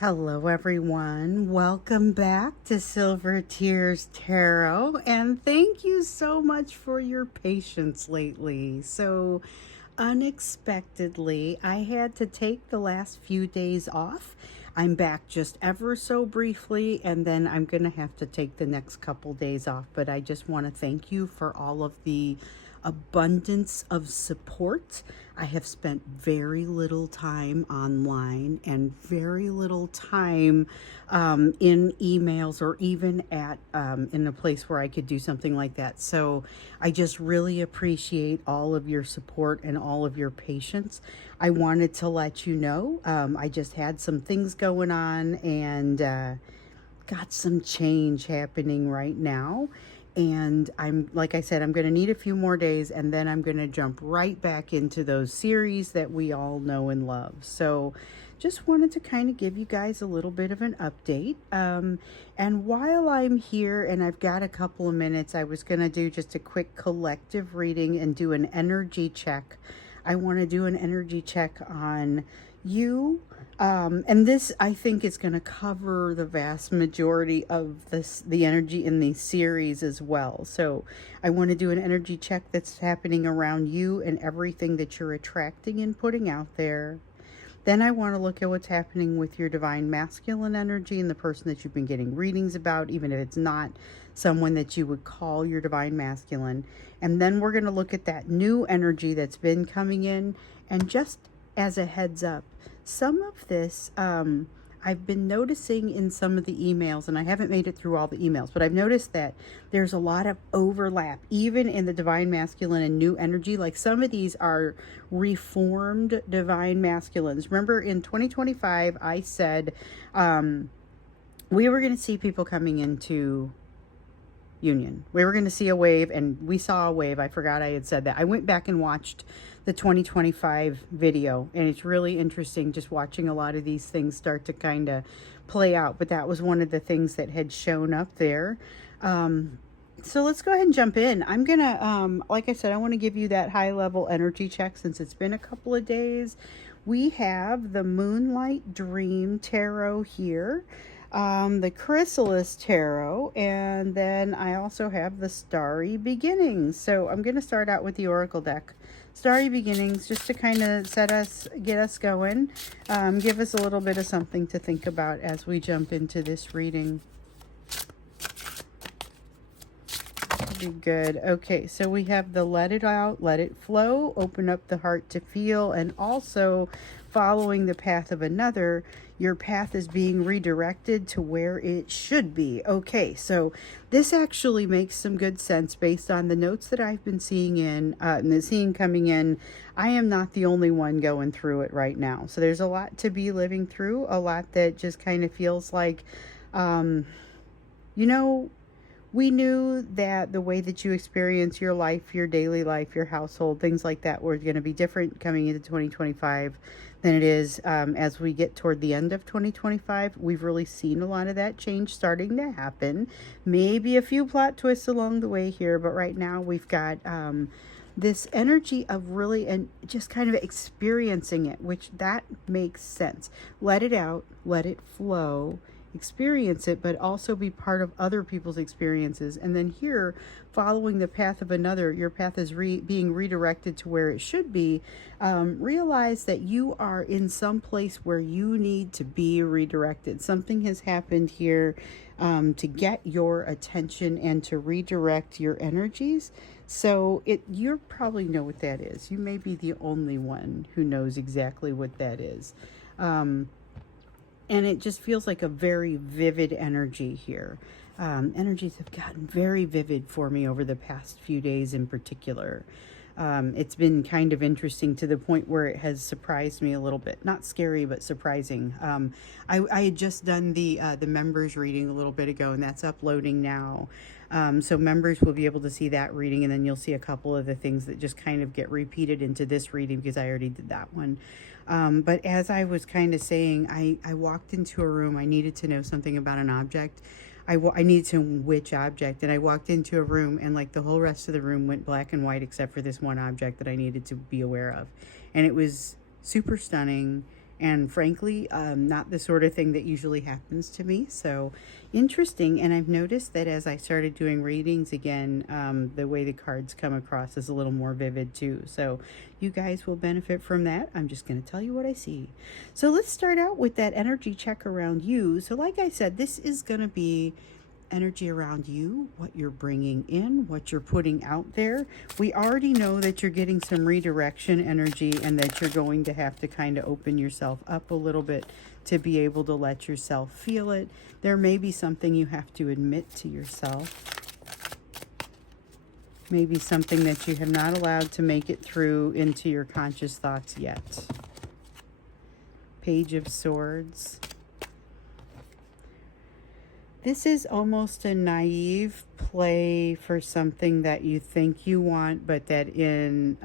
Hello, everyone. Welcome back to Silver Tears Tarot, and thank you so much for your patience lately. So, unexpectedly, I had to take the last few days off. I'm back just ever so briefly, and then I'm going to have to take the next couple days off. But I just want to thank you for all of the abundance of support. I have spent very little time online and very little time in emails or even at in a place where I could do something like that. So I just really appreciate all of your support and all of your patience. I wanted to let you know I just had some things going on and got some change happening right now. And like I said, I'm going to need a few more days and then I'm going to jump right back into those series that we all know and love. So just wanted to kind of give you guys a little bit of an update. And while I'm here and I've got a couple of minutes, I was going to do just a quick collective reading and do an energy check. I want to do an energy check on you. And this, I think, is going to cover the vast majority of the energy in the series as well. So I want to do an energy check that's happening around you and everything that you're attracting and putting out there. Then I want to look at what's happening with your divine masculine energy and the person that you've been getting readings about, even if it's not someone that you would call your divine masculine. And then we're going to look at that new energy that's been coming in. And just as a heads up, some of this I've been noticing in some of the emails, and I haven't made it through all the emails, but I've noticed that there's a lot of overlap, even in the divine masculine and new energy. Like some of these are reformed divine masculines. Remember in 2025, I said we were going to see people coming into union. We were going to see a wave, and we saw a wave. I forgot I had said that. I went back and watched the 2025 video, and it's really interesting just watching a lot of these things start to kind of play out. But that was one of the things that had shown up there. So let's go ahead and jump in. I'm going to, like I said, I want to give you that high level energy check since it's been a couple of days. We have the Moonlight Dream Tarot here, the Chrysalis Tarot, and then I also have the Starry Beginnings. So I'm going to start out with the Oracle deck. Starry Beginnings, just to kind of get us going, give us a little bit of something to think about as we jump into this reading. Be good. Okay, so we have the let it out, let it flow, open up the heart to feel, and also following the path of another. Your path is being redirected to where it should be. Okay, so this actually makes some good sense based on the notes that I've been seeing coming in. I am not the only one going through it right now. So there's a lot to be living through, a lot that just kind of feels like, we knew that the way that you experience your life, your daily life, your household, things like that were going to be different coming into 2025 than it is as we get toward the end of 2025. We've really seen a lot of that change starting to happen. Maybe a few plot twists along the way here, but right now we've got this energy of really and just kind of experiencing it, which that makes sense. Let it out, let it flow. Experience it, but also be part of other people's experiences. And then here, following the path of another, your path is being redirected to where it should be. Realize that you are in some place where you need to be redirected. Something has happened here to get your attention and to redirect your energies. So you probably know what that is. You may be the only one who knows exactly what that is. And it just feels like a very vivid energy here. Energies have gotten very vivid for me over the past few days in particular. It's been kind of interesting to the point where it has surprised me a little bit. Not scary, but surprising. I had just done the members reading a little bit ago, and that's uploading now. So members will be able to see that reading, and then you'll see a couple of the things that just kind of get repeated into this reading because I already did that one. But as I was kind of saying, I walked into a room. I needed to know something about an object. I needed to know which object, and I walked into a room, and like the whole rest of the room went black and white except for this one object that I needed to be aware of. And it was super stunning. And frankly, not the sort of thing that usually happens to me. So interesting. And I've noticed that as I started doing readings again, the way the cards come across is a little more vivid too. So you guys will benefit from that. I'm just going to tell you what I see. So let's start out with that energy check around you. So like I said, this is going to be energy around you, what you're bringing in, what you're putting out there. We already know that you're getting some redirection energy and that you're going to have to kind of open yourself up a little bit to be able to let yourself feel it. There may be something you have to admit to yourself. Maybe something that you have not allowed to make it through into your conscious thoughts yet. Page of Swords. This is almost a naive play for something that you think you want, but that in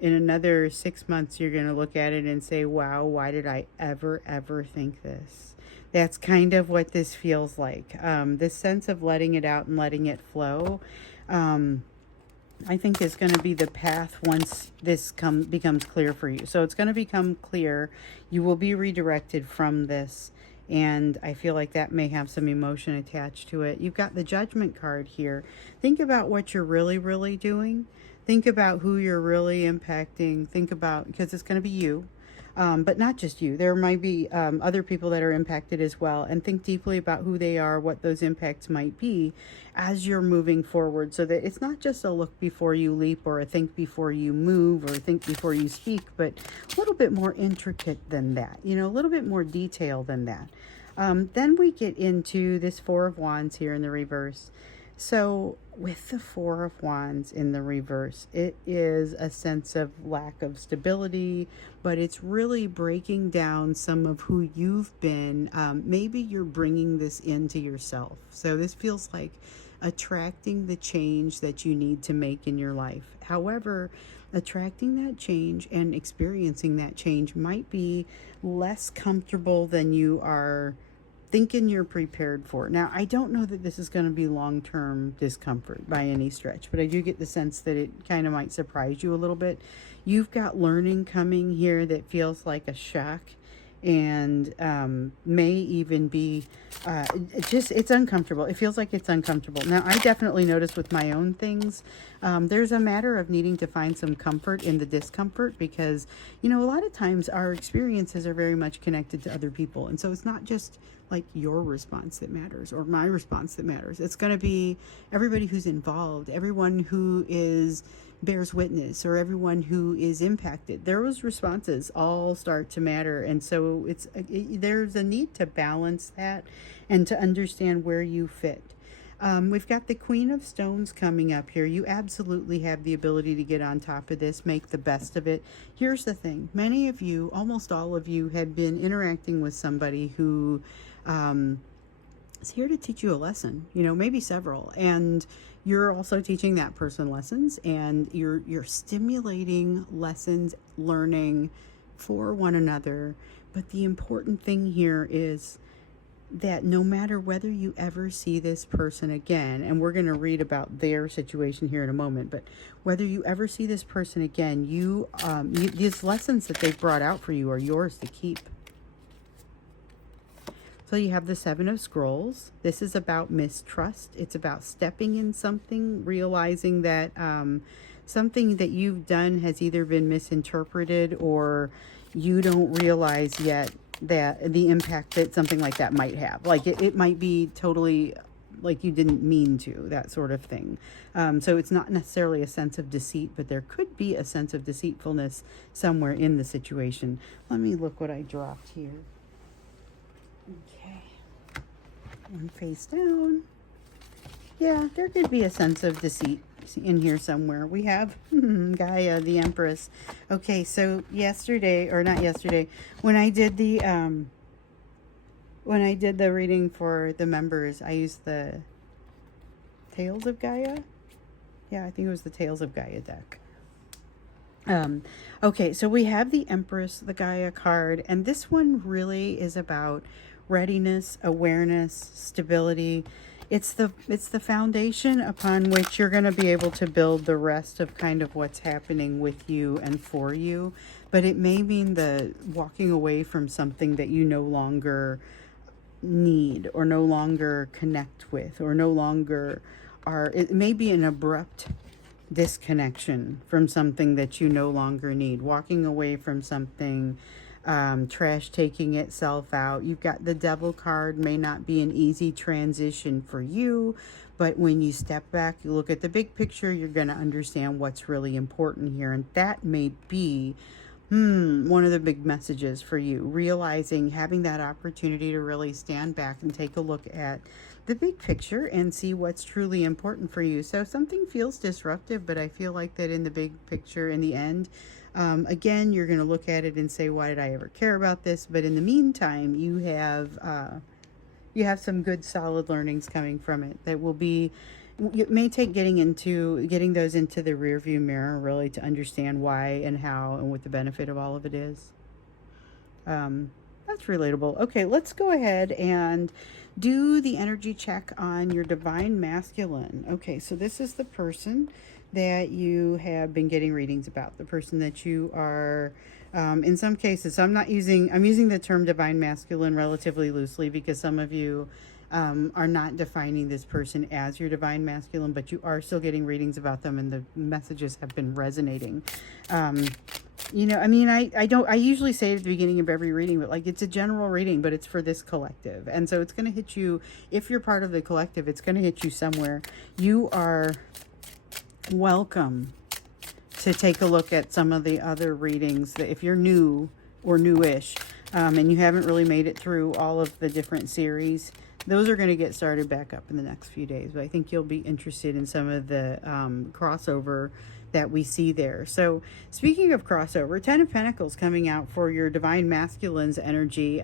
another 6 months you're going to look at it and say, wow, why did I ever think this? That's kind of what this feels like. This sense of letting it out and letting it flow, I think is going to be the path once this becomes clear for you. So it's going to become clear. You will be redirected from this. And I feel like that may have some emotion attached to it. You've got the Judgment card here. Think about what you're really doing. Think about who you're really impacting. Think about, because it's going to be you, but not just you. There might be other people that are impacted as well. And think deeply about who they are, what those impacts might be as you're moving forward, so that it's not just a look before you leap or a think before you move or think before you speak, but a little bit more intricate than that, you know, a little bit more detail than that. Then we get into this Four of Wands here in the reverse. So with the Four of Wands in the reverse, it is a sense of lack of stability, but it's really breaking down some of who you've been. Maybe you're bringing this into yourself. So this feels like attracting the change that you need to make in your life. However, attracting that change and experiencing that change might be less comfortable than you are thinking you're prepared for. Now, I don't know that this is going to be long-term discomfort by any stretch, but I do get the sense that it kind of might surprise you a little bit. You've got learning coming here that feels like a shock, and may even be it's uncomfortable. It feels like it's uncomfortable. Now, I definitely notice with my own things, there's a matter of needing to find some comfort in the discomfort, because, you know, a lot of times our experiences are very much connected to other people. And so it's not just like your response that matters or my response that matters. It's going to be everybody who's involved, everyone who bears witness, or everyone who is impacted. Those responses all start to matter. And so there's a need to balance that and to understand where you fit. We've got the Queen of Stones coming up here. You absolutely have the ability to get on top of this, make the best of it. Here's the thing. Many of you, almost all of you, have been interacting with somebody who is here to teach you a lesson, you know, maybe several. And you're also teaching that person lessons, and you're stimulating lessons, learning for one another. But the important thing here is that no matter whether you ever see this person again, and we're going to read about their situation here in a moment, but whether you ever see this person again, these lessons that they've brought out for you are yours to keep. So you have the Seven of Scrolls. This is about mistrust. It's about stepping in something, realizing that something that you've done has either been misinterpreted, or you don't realize yet that the impact that something like that might have. Like it might be totally like you didn't mean to, that sort of thing. So it's not necessarily a sense of deceit, but there could be a sense of deceitfulness somewhere in the situation. Let me look what I dropped here. Okay. And face down. Yeah, there could be a sense of deceit in here somewhere. We have Gaia, the Empress. Okay, so yesterday, or not yesterday, when I did the reading for the members, I used the Tales of Gaia. Yeah, I think it was the Tales of Gaia deck. Okay, so we have the Empress, the Gaia card, and this one really is about readiness, awareness, stability. It's the foundation upon which you're going to be able to build the rest of kind of what's happening with you and for you. but it may mean the walking away from something that you no longer need or no longer connect with or no longer are. It may be an abrupt disconnection from something that you no longer need, walking away from something, trash taking itself out. You've got the Devil card, may not be an easy transition for you, but when you step back, you look at the big picture, you're going to understand what's really important here. And that may be one of the big messages for you, realizing, having that opportunity to really stand back and take a look at the big picture and see what's truly important for you. So something feels disruptive, but I feel like that in the big picture, in the end, again, you're going to look at it and say, why did I ever care about this? But in the meantime, you have some good solid learnings coming from it that will be, it may take getting those into the rear view mirror, really, to understand why and how and what the benefit of all of it is. That's relatable. Okay, let's go ahead and do the energy check on your divine masculine. Okay, so this is the person that you have been getting readings about, the person that you are, in some cases, I'm using the term divine masculine relatively loosely because some of you are not defining this person as your divine masculine, but you are still getting readings about them and the messages have been resonating. I usually say at the beginning of every reading, but like, it's a general reading, but it's for this collective. And so it's going to hit you, if you're part of the collective, it's going to hit you somewhere. You are welcome to take a look at some of the other readings that, if you're new or newish, and you haven't really made it through all of the different series, those are going to get started back up in the next few days. But I think you'll be interested in some of the crossover that we see there. So speaking of crossover, 10 of Pentacles coming out for your divine masculine's energy.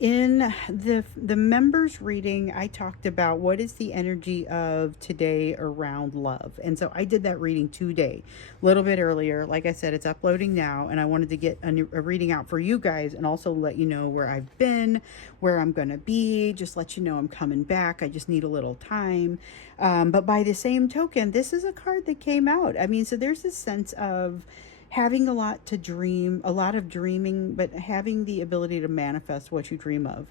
In the members reading, I talked about what is the energy of today around love. And so I did that reading today, a little bit earlier. Like I said, it's uploading now, and I wanted to get a reading out for you guys and also let you know where I've been, where I'm going to be, just let you know I'm coming back. I just need a little time. But by the same token, this is a card that came out. I mean, so there's this sense of having a lot to dream, a lot of dreaming, but having the ability to manifest what you dream of.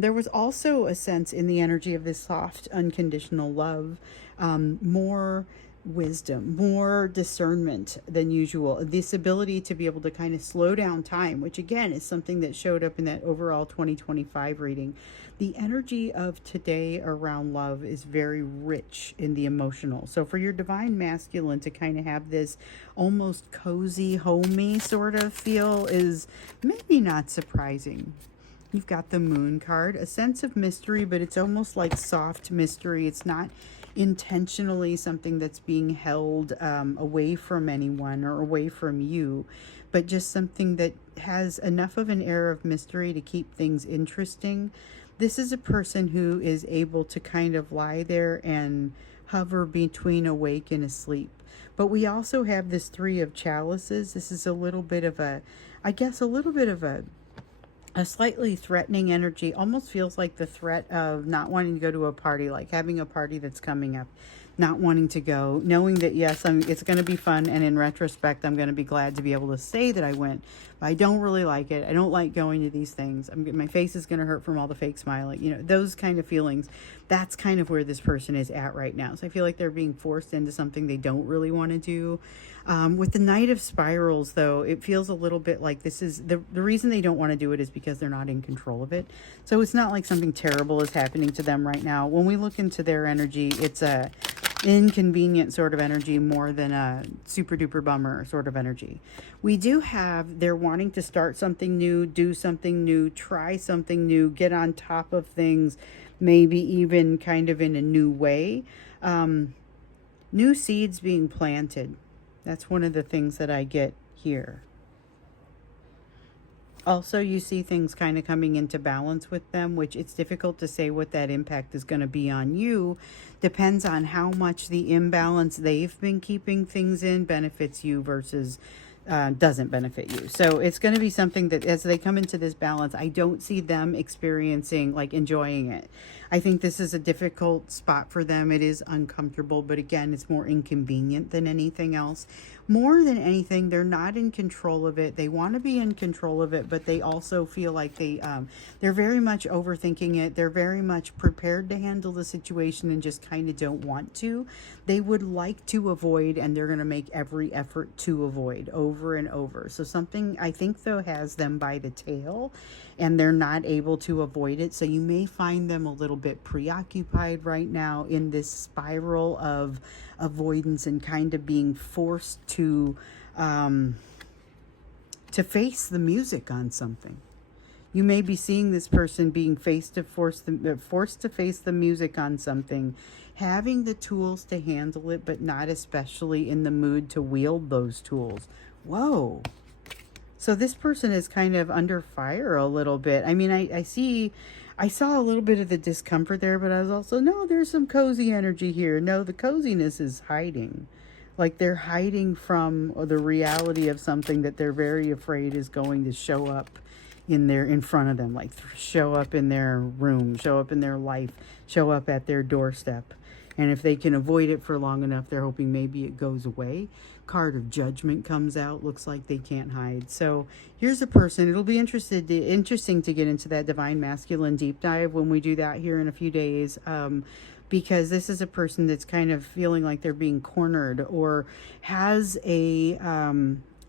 There was also a sense in the energy of this soft, unconditional love, more wisdom, more discernment than usual. This ability to be able to kind of slow down time, which again is something that showed up in that overall 2025 reading. The energy of today around love is very rich in the emotional. So for your divine masculine to kind of have this almost cozy, homey sort of feel is maybe not surprising. You've got the Moon card, a sense of mystery, but it's almost like soft mystery. It's not intentionally something that's being held away from anyone or away from you, but just something that has enough of an air of mystery to keep things interesting. This is a person who is able to kind of lie there and hover between awake and asleep. But we also have this Three of Chalices. This is a little bit of a slightly threatening energy. Almost feels like the threat of not wanting to go to a party, like having a party that's coming up, not wanting to go, knowing that yes, it's going to be fun, and in retrospect I'm going to be glad to be able to say that I went, but I don't really like it. I don't like going to these things. My face is going to hurt from all the fake smiling, those kind of feelings. That's kind of where this person is at right now. So I feel like they're being forced into something they don't really want to do. With the Knight of Spirals, though, it feels a little bit like this is the reason they don't want to do it is because they're not in control of it. So it's not like something terrible is happening to them right now. When we look into their energy, it's a inconvenient sort of energy more than a super duper bummer sort of energy. We do have they're wanting to start something new, do something new, try something new, get on top of things, maybe even kind of in a new way. New seeds being planted. That's one of the things that I get here. Also, you see things kind of coming into balance with them, which it's difficult to say what that impact is going to be on you. Depends on how much the imbalance they've been keeping things in benefits you versus doesn't benefit you. So it's going to be something that as they come into this balance, I don't see them experiencing, like, enjoying it. I think this is a difficult spot for them. It is uncomfortable, but again, it's more inconvenient than anything else. More than anything, they're not in control of it. They want to be in control of it, but they also feel like they're very much overthinking it. They're very much prepared to handle the situation and just kind of don't want to. They would like to avoid, and they're going to make every effort to avoid over and over. So something, I think, though, has them by the tail, and they're not able to avoid it. So you may find them a little bit preoccupied right now in this spiral of avoidance and kind of being forced to face the music on something. You may be seeing this person being forced to face the music on something, having the tools to handle it, but not especially in the mood to wield those tools. Whoa. So this person is kind of under fire a little bit. I mean, I saw a little bit of the discomfort there, but I was also, no, there's some cozy energy here. No, the coziness is hiding. Like they're hiding from the reality of something that they're very afraid is going to show up in front of them, like show up in their room, show up in their life, show up at their doorstep. And if they can avoid it for long enough, they're hoping maybe it goes away. Card of Judgment comes out. Looks like they can't hide. So here's a person. It'll be interesting to get into that Divine Masculine deep dive when we do that here in a few days. Because this is a person that's kind of feeling like they're being cornered or has a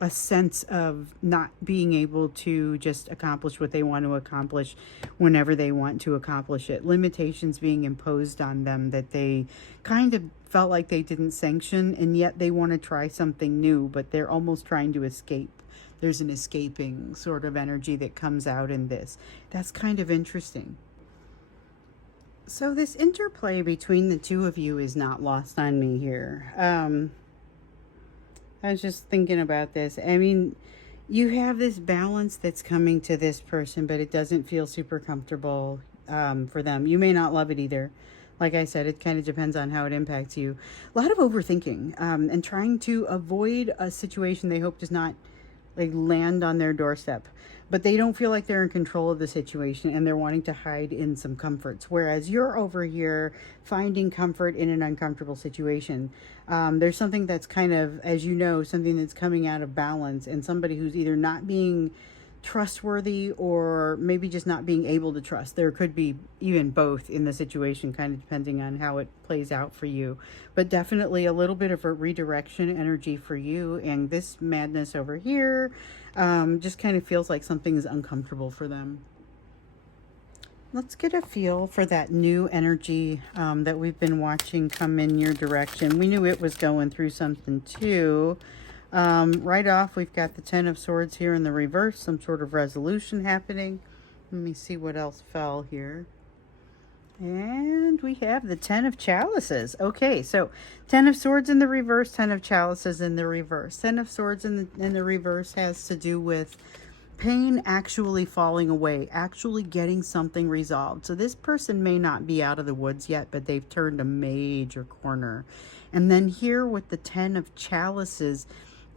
sense of not being able to just accomplish what they want to accomplish whenever they want to accomplish it. Limitations being imposed on them that they kind of felt like they didn't sanction, and yet they want to try something new, but they're almost trying to escape. There's an escaping sort of energy that comes out in this. That's kind of interesting. So this interplay between the two of you is not lost on me here. I was just thinking about this. I mean, you have this balance that's coming to this person, but it doesn't feel super comfortable for them. You may not love it either. Like I said, it kind of depends on how it impacts you. A lot of overthinking and trying to avoid a situation they hope does not like land on their doorstep. But they don't feel like they're in control of the situation, and they're wanting to hide in some comforts. Whereas you're over here finding comfort in an uncomfortable situation. There's something that's kind of, as you know, something that's coming out of balance, and somebody who's either not being trustworthy or maybe just not being able to trust. There could be even both in the situation, kind of depending on how it plays out for you. But definitely a little bit of a redirection energy for you. And this madness over here just kind of feels like something is uncomfortable for them. Let's get a feel for that new energy that we've been watching come in your direction. We knew it was going through something too. Right off, we've got the Ten of Swords here in the reverse, some sort of resolution happening. Let me see what else fell here. And we have the Ten of Chalices. Okay, so Ten of Swords in the reverse, Ten of Chalices in the reverse. Ten of Swords in the reverse has to do with pain actually falling away, actually getting something resolved. So this person may not be out of the woods yet, but they've turned a major corner. And then here with the Ten of Chalices,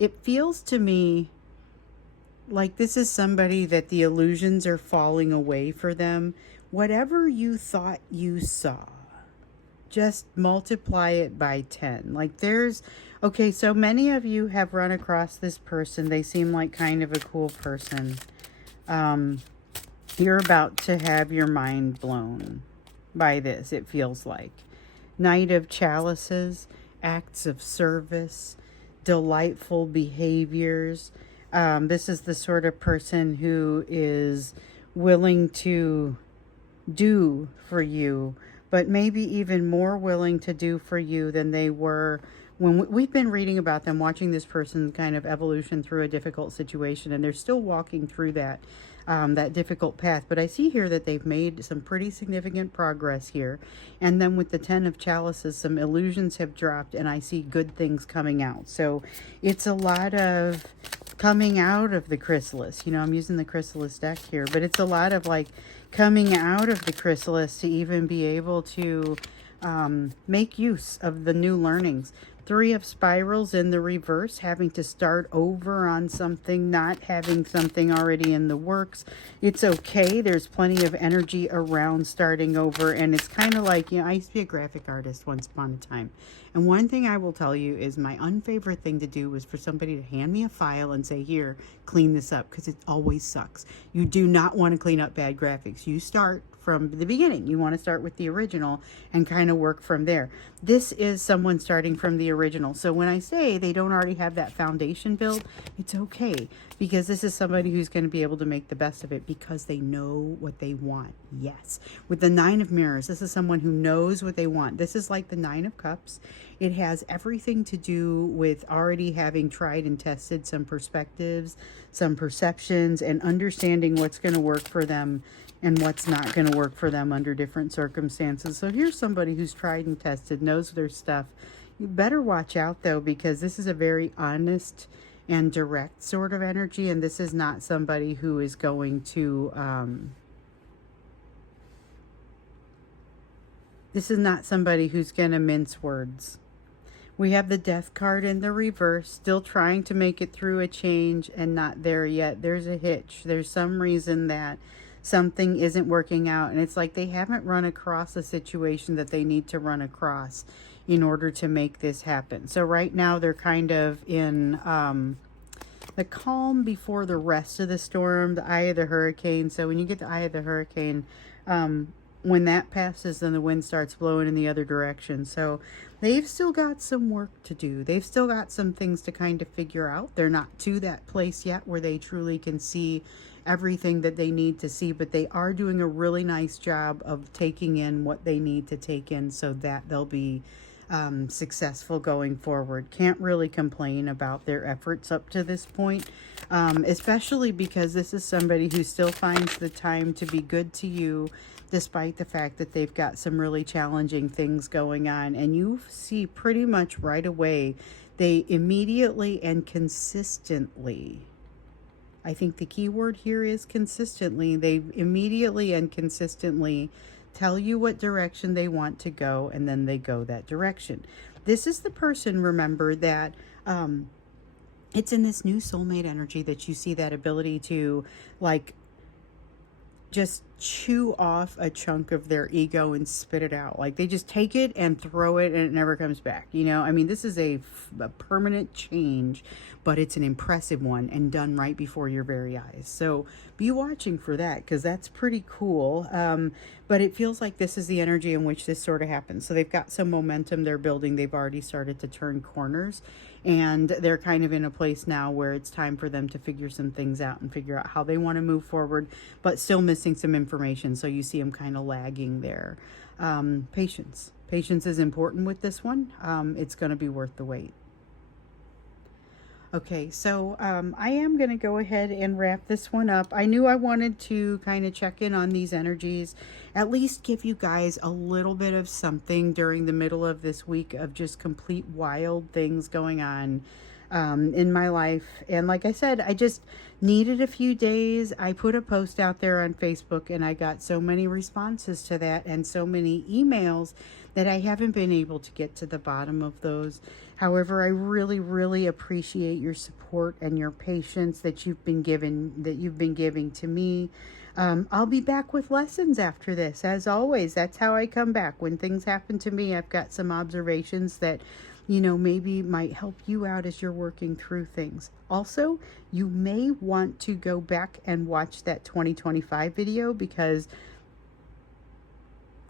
it feels to me like this is somebody that the illusions are falling away for them. Whatever you thought you saw, just multiply it by 10. Like okay, so many of you have run across this person. They seem like kind of a cool person. You're about to have your mind blown by this, it feels like. Knight of Chalices, acts of service, delightful behaviors. This is the sort of person who is willing to do for you, but maybe even more willing to do for you than they were when we've been reading about them, watching this person's kind of evolution through a difficult situation, and they're still walking through that difficult path. But I see here that they've made some pretty significant progress here. And then with the Ten of Chalices, some illusions have dropped, and I see good things coming out. So it's a lot of coming out of the chrysalis. You know, I'm using the chrysalis deck here, but it's a lot of like coming out of the chrysalis to even be able to make use of the new learnings. Three of Spirals in the reverse, having to start over on something, not having something already in the works. It's okay. There's plenty of energy around starting over. And it's kind of like, I used to be a graphic artist once upon a time. And one thing I will tell you is my unfavorite thing to do was for somebody to hand me a file and say, here, clean this up, because it always sucks. You do not want to clean up bad graphics. You start from the beginning. You want to start with the original and kind of work from there. This is someone starting from the original. So when I say they don't already have that foundation built, it's okay, because this is somebody who's going to be able to make the best of it because they know what they want. Yes. With the Nine of Mirrors, this is someone who knows what they want. This is like the Nine of Cups. It has everything to do with already having tried and tested some perspectives, some perceptions, and understanding what's going to work for them and what's not going to work for them under different circumstances. So here's somebody who's tried and tested, knows their stuff. You better watch out, though, because this is a very honest and direct sort of energy, and this is not somebody who is going to... this is not somebody who's going to mince words. We have the Death card in the reverse, still trying to make it through a change and not there yet. There's a hitch. There's some reason that something isn't working out, and it's like they haven't run across a situation that they need to run across in order to make this happen. So right now they're kind of in the calm before the rest of the storm, the eye of the hurricane. So when you get the eye of the hurricane, when that passes, then the wind starts blowing in the other direction. So they've still got some work to do. They've still got some things to kind of figure out. They're not to that place yet where they truly can see everything that they need to see, but they are doing a really nice job of taking in what they need to take in so that they'll be successful going forward. Can't really complain about their efforts up to this point, especially because this is somebody who still finds the time to be good to you, despite the fact that they've got some really challenging things going on. And you see pretty much right away, they immediately and consistently, I think the key word here is consistently, they immediately and consistently tell you what direction they want to go, and then they go that direction. This is the person, remember, that it's in this new soulmate energy that you see that ability to, like, just chew off a chunk of their ego and spit it out. Like, they just take it and throw it and it never comes back. I mean, this is a permanent change, but it's an impressive one and done right before your very eyes. So be watching for that, because that's pretty cool. But it feels like this is the energy in which this sort of happens. So they've got some momentum they're building. They've already started to turn corners, and they're kind of in a place now where it's time for them to figure some things out and figure out how they want to move forward, but still missing some information. So you see them kind of lagging there. Patience. Patience is important with this one. It's going to be worth the wait. Okay, so I am going to go ahead and wrap this one up. I knew I wanted to kind of check in on these energies, at least give you guys a little bit of something during the middle of this week of just complete wild things going on in my life. And like I said, I just needed a few days. I put a post out there on Facebook, and I got so many responses to that and so many emails that I haven't been able to get to the bottom of those. However, I really, really appreciate your support and your patience that you've been giving to me. I'll be back with lessons after this. As always, that's how I come back. When things happen to me, I've got some observations that, maybe might help you out as you're working through things. Also, you may want to go back and watch that 2025 video, because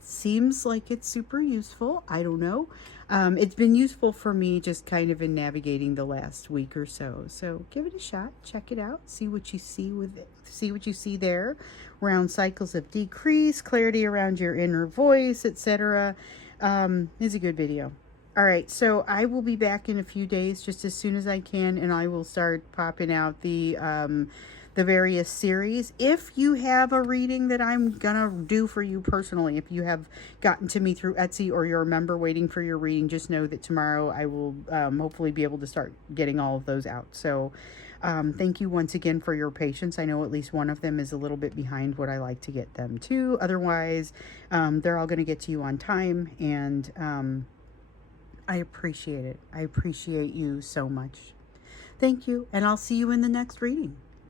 seems like it's super useful. I don't know. It's been useful for me just kind of in navigating the last week or so. So give it a shot, check it out, see what you see with it, see what you see there around cycles of decrease, clarity around your inner voice, etc. It's a good video. All right, so I will be back in a few days, just as soon as I can, and I will start popping out the various series. If you have a reading that I'm gonna do for you personally, if you have gotten to me through Etsy or you're a member waiting for your reading, just know that tomorrow I will hopefully be able to start getting all of those out. So thank you once again for your patience. I know at least one of them is a little bit behind what I like to get them to. Otherwise, they're all going to get to you on time, and I appreciate it. I appreciate you so much. Thank you, and I'll see you in the next reading.